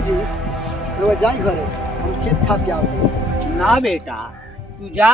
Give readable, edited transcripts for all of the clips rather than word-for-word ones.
बाबूजी रोज जाई घरे हम खेत खा के आओ। ना बेटा तू जा।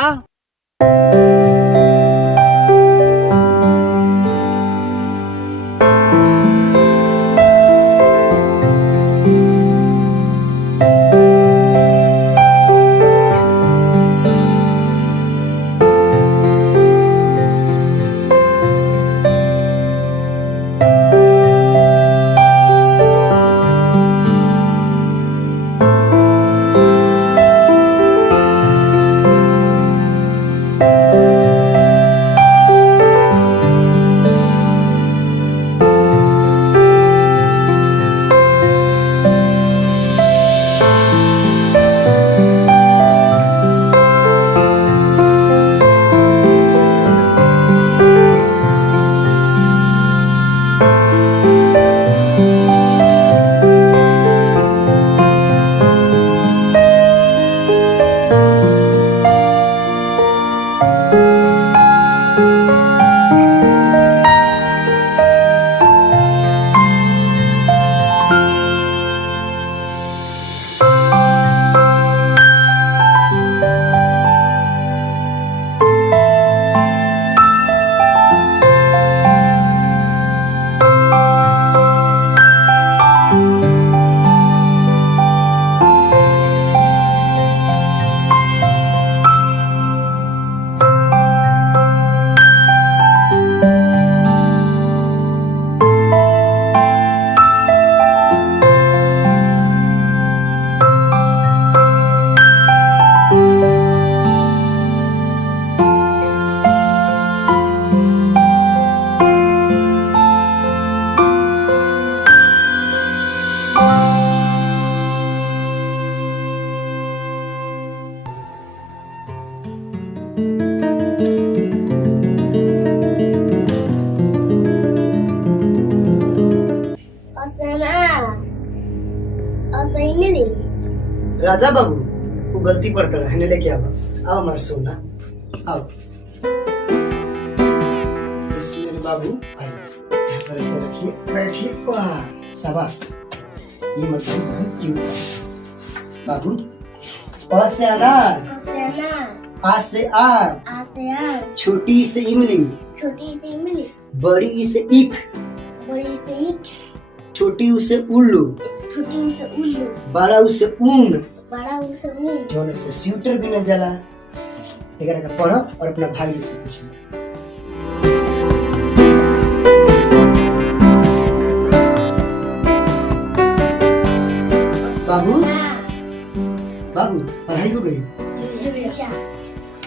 राजा बाबू वो गलती पर तड़ा है लेके आओ आओ हमारे सोना आओ। इस मेरे बाबू आइए यहाँ पर ऐसे रखिए बैठिए। वाह शाबाश ये मतलब बहुत क्यूट बाबू। अ से अनार, आ से आम, छोटी से इमली, बड़ी ई से ईख, छोटी ऊ से उल्लू, बड़ा ऊ से ऊन, जोने से स्वेटर भी न जला। एकरा का पढ़ो और अपना भाई से पूछो। बाबू बाबू पढ़ाई हो गई?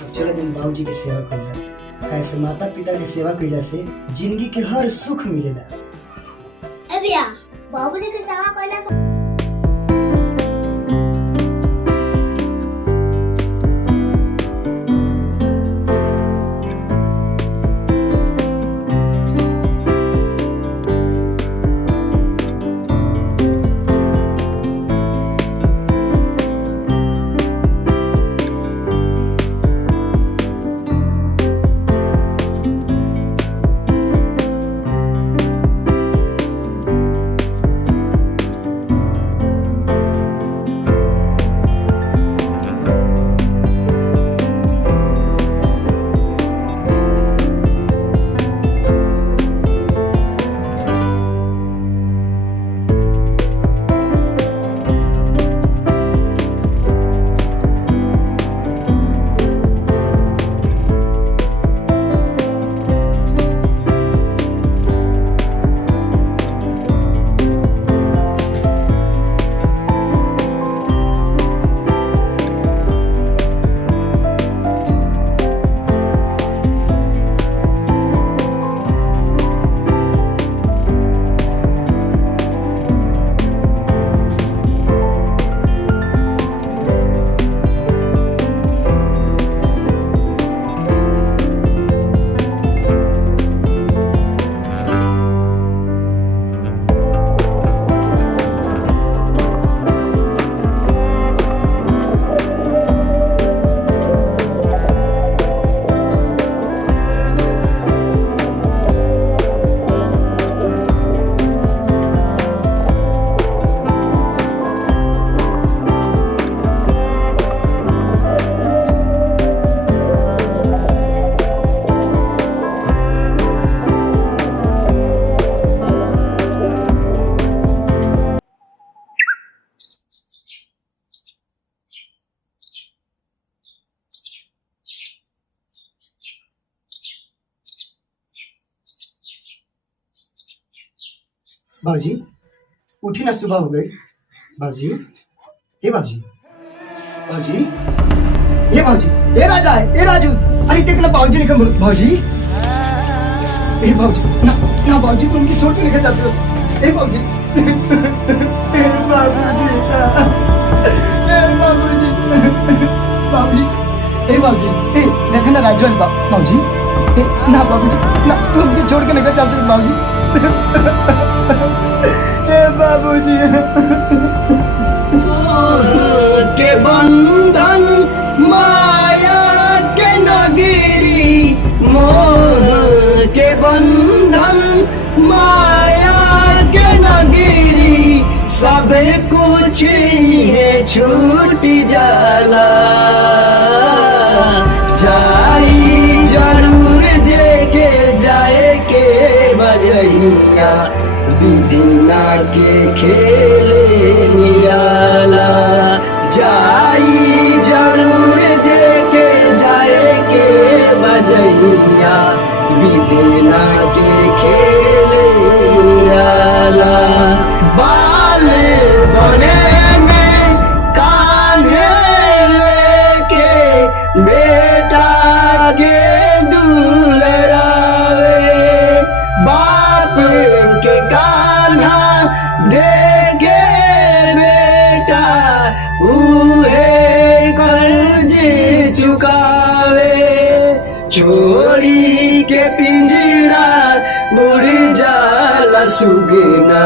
अब चलो दिन बाबूजी की सेवा कइला। ऐसे माता पिता की सेवा कइला से जिंदगी के हर सुख मिलेला। ए भैया बाबूजी की सेवा कइला से बाबूजी उठी ना, सुबह हो गई। बाबूजी, हे बाबूजी, बाबूजी, ये बाबूजी, ये राजा है, ये राजू। अरे देख ना बाबूजी ने कम, बाबूजी, हे बाबूजी, ना ना बाबूजी को उनकी छोड़ के लेकर जा सकते। हे बाबूजी, हे बाबूजी, हे बाबूजी, बाबूजी, हे बाबूजी, हे देखो ना राजू वाले बाबूजी, हे ना बाबूजी, ना उनकी छोड़ के लेकर जा सकते बाबूजी। हे बाबूजी, के बंधन माया के नगरी, मोह के बंधन माया के नगरी, सब कुछ है छूट जाला। जाई जरूर जेके जाए के बजैया, विधि ना के खेले निराला। जाई जरूर जेके जाए के बजैया, विधि ना के खेले निराला। बाल बने में कान्हे लेके बेटा के दुलरावे, बाप के कान्हा देगे बेटा, उहे कर्ज चुकावे। छोड़ी के पिंजरा उड़ जाला सुगना,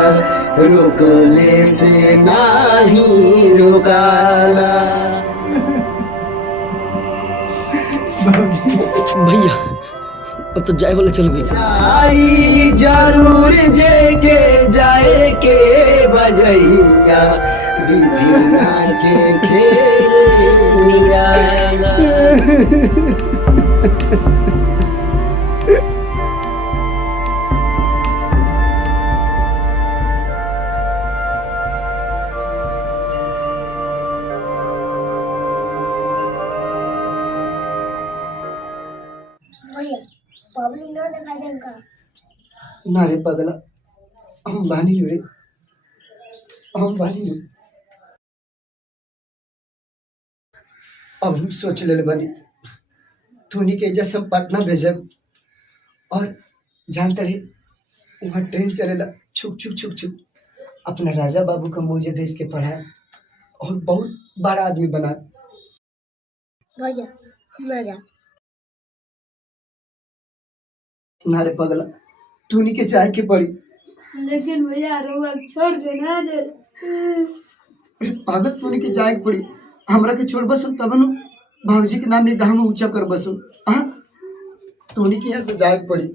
रोकले से नाही रोकाला। भैया अब तो जाए वाला चल गई। जाई जरूर जेके जाए के बजैया, विधि ना के खेले निराला। भैया बाबूजी ना दिखाई देंगे। ना रे पगला, हम बानी रे, हम बानी। अब हम सोच ले बानी, तूनी के एजा से हम पटना भेजब, और जानते रहे वहाँ ट्रेन चलेला छुक छुक छुक छुक। अपना राजा बाबू का मुझे भेज के पढ़ाए और बहुत बड़ा आदमी बना। भैया हम ना जा। ना रे पगला, तूनी के जाए के पड़ी। लेकिन भैया रोगा छोड़ देना दे। अरे पागल, तूनी के जाए के पड़ी। हमरा के छोड़ बसु तब नु बाबूजी के नाम में दाम ऊंचा कर बसु। हाँ, तूनी के यहाँ से जाए के पड़ी।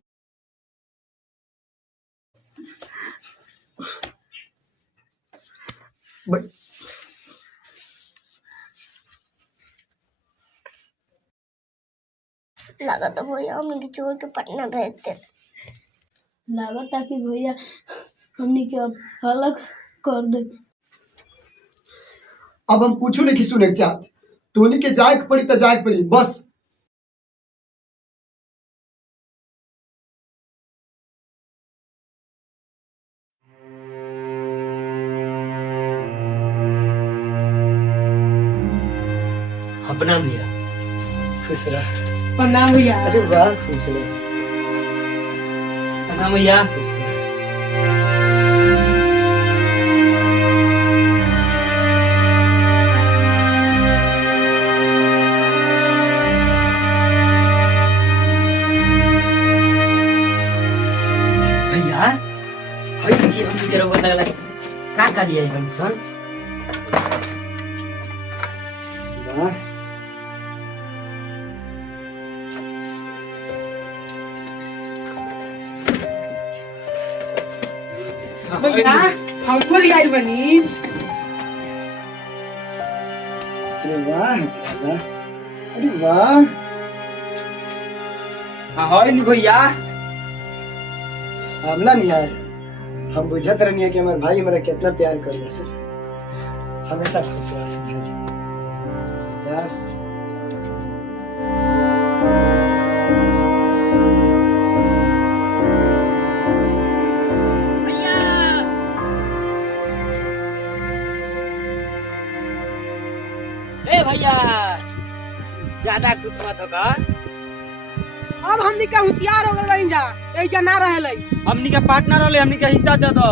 बट लगा तो भैया हमने छोड़ के पटना भेजते। लगा ताकि भैया हमने के अब अलग कर दे। अब हम कुछ नहीं सुने के चाहत, तूनी के जाए के पड़ी तो जाए के पड़ी बस। अपना भैया खुश रह। प्रणाम भैया। अरे वाह, खुश रह। अपना भैया खुश रह। भैया हई देखिए हम की जरूरत लगला का कर लिया हम सन। वाह, भैया हम खोली आई बनी। अरे वाह राजा, अरे वाह। हाय नी भैया हमला नहीं आए, हम बुझत रहनी है कि हमारे भाई हमारा कितना प्यार कर से। हमेशा खुश रह से भाई। यस। भैया ज्यादा कुछ मत कर। अब हमनी का होशियार हो गए बन जा ऐजा ना रहले हमनी के पार्टनर रहले हमनी के हिस्सा दे दो।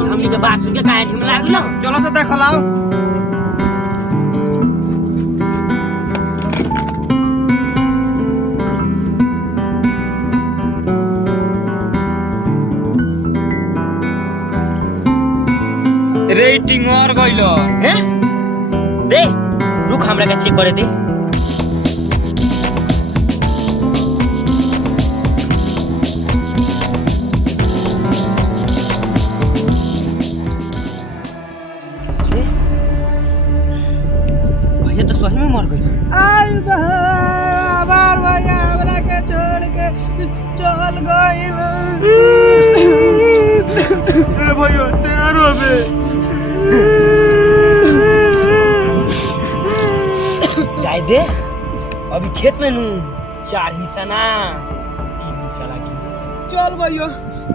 हमनी के बात सुन के काहे ठिम लागलो। चलो से देख लाओ। रेटिंग और गइलो हैं दे रुक हमरा के चेक करे दे। भैया तो सही में मर गए। आई बार भैया हमरा के छोड़ के चल गइल। ए भैया तेरो बे जाए दे अभी खेत में नू 4 हिस्सा ना 3 हिस्सा लागी। चल भैया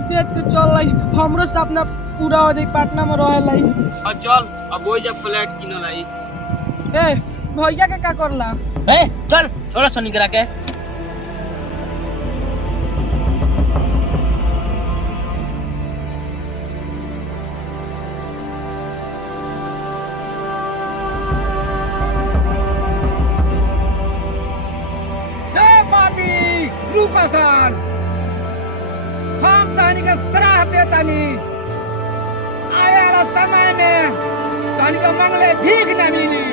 बेच के चल लाई हमरो सपना पूरा हो जाई पटना में रहे लाई। और चल अब वही जब फ्लैट किन लाई। ए भैया के का करला ए चल थोड़ा सा निकरा के। रुकसन हम तानी के श्राप देतानी आए वाला समय में तानी के मंगले भीख न मिली।